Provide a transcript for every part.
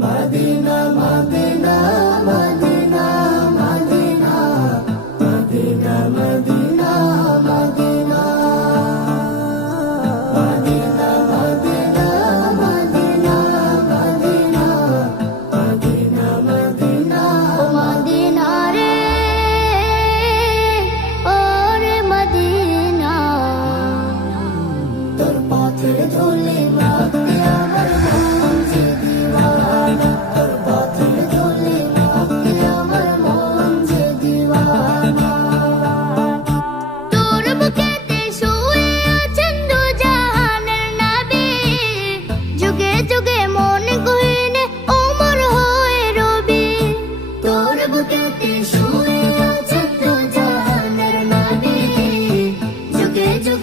Medina Medina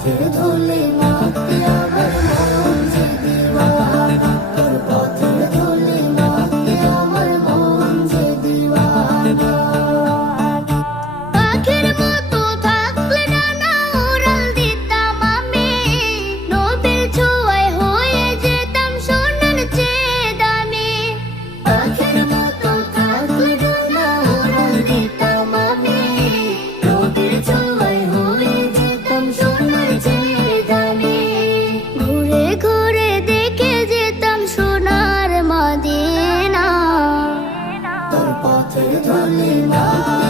পথের ধুলি মাখতে আমার মন যে দিওয়ানা তোর পথের ধুলি মাখতে আমার মন যে দিওয়ানা Take dhani na